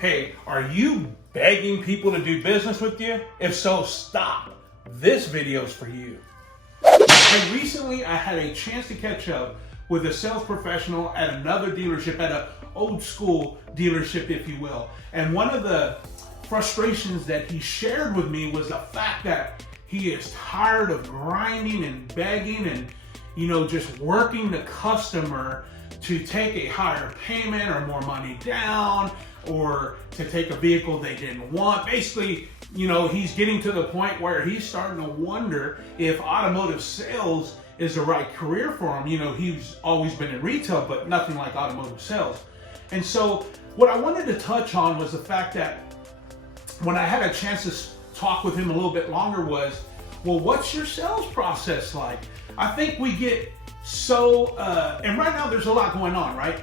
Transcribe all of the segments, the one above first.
Hey, are you begging people to do business with you? If so, stop. This video's for you. Hey, recently I had a chance to catch up with a sales professional at another dealership, at an old school dealership, if you will. And one of the frustrations that he shared with me was the fact that he is tired of grinding and begging and, just working the customer to take a higher payment or more money down, or to take a vehicle they didn't want. Basically, he's getting to the point where he's starting to wonder if automotive sales is the right career for him. He's always been in retail, but nothing like automotive sales. And so what I wanted to touch on was the fact that when I had a chance to talk with him a little bit longer was, well, what's your sales process like? I think we get so, and right now there's a lot going on, right?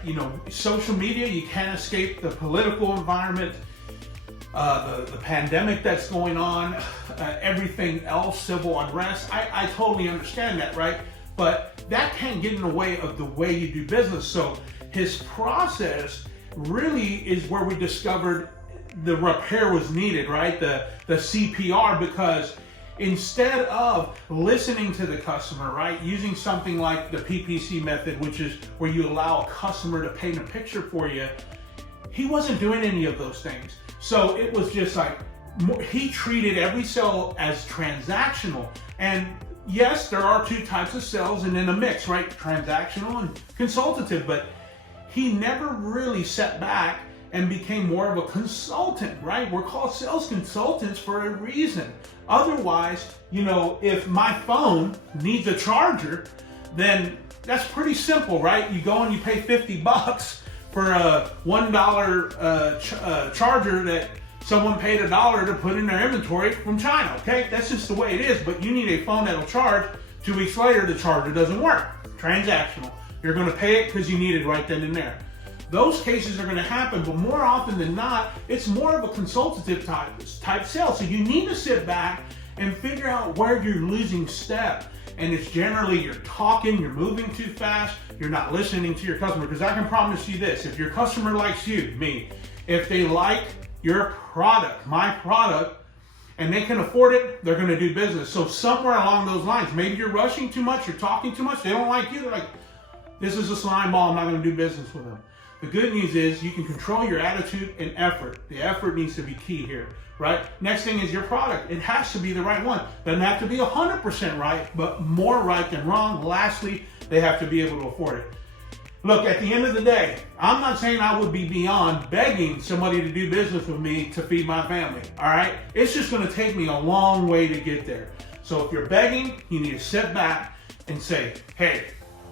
Social media, you can't escape the political environment, the pandemic that's going on, everything else, civil unrest. I totally understand that, right? But that can't get in the way of the way you do business. So his process really is where we discovered the repair was needed, right? The CPR, because instead of listening to the customer, right, using something like the PPC method, which is where you allow a customer to paint a picture for you, he wasn't doing any of those things. So it was just like, he treated every sale as transactional. And yes, there are two types of sales and in a mix, right? Transactional and consultative, but he never really sat back and became more of a consultant, right? We're called sales consultants for a reason. Otherwise, if my phone needs a charger, then that's pretty simple, right? You go and you pay $50 for a $1 charger that someone paid $1 to put in their inventory from China, okay? That's just the way it is, but you need a phone that'll charge. 2 weeks later, the charger doesn't work. Transactional. You're gonna pay it because you need it right then and there. Those cases are going to happen, but more often than not, it's more of a consultative type sale. So you need to sit back and figure out where you're losing step. And it's generally you're talking, you're moving too fast, you're not listening to your customer. Because I can promise you this, if your customer likes you, me, if they like your product, my product, and they can afford it, they're going to do business. So somewhere along those lines, maybe you're rushing too much, you're talking too much, they don't like you, they're like, this is a slime ball, I'm not going to do business with them. The good news is you can control your attitude and effort. The effort needs to be key here, right? Next thing is your product. It has to be the right one. Doesn't have to be 100% right, but more right than wrong. Lastly, they have to be able to afford it. Look, at the end of the day, I'm not saying I would be beyond begging somebody to do business with me to feed my family, all right? It's just gonna take me a long way to get there. So if you're begging, you need to sit back and say, hey,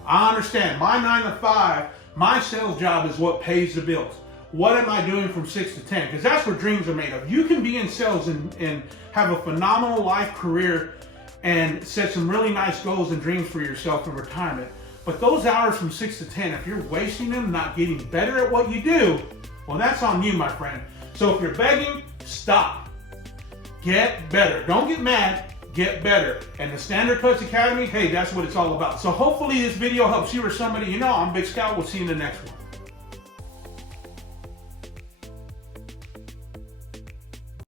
I understand my 9 to 5, my sales job is what pays the bills. What am I doing from 6 to 10? Because that's what dreams are made of. You can be in sales and have a phenomenal life career and set some really nice goals and dreams for yourself in retirement. But those hours from 6 to 10, if you're wasting them, not getting better at what you do, well, that's on you, my friend. So if you're begging, stop. Get better. Don't get mad. Get better. And the Standard Cuts Academy, hey, that's what it's all about. So hopefully this video helps you or somebody you know. I'm Big Scout. We'll see you in the next one.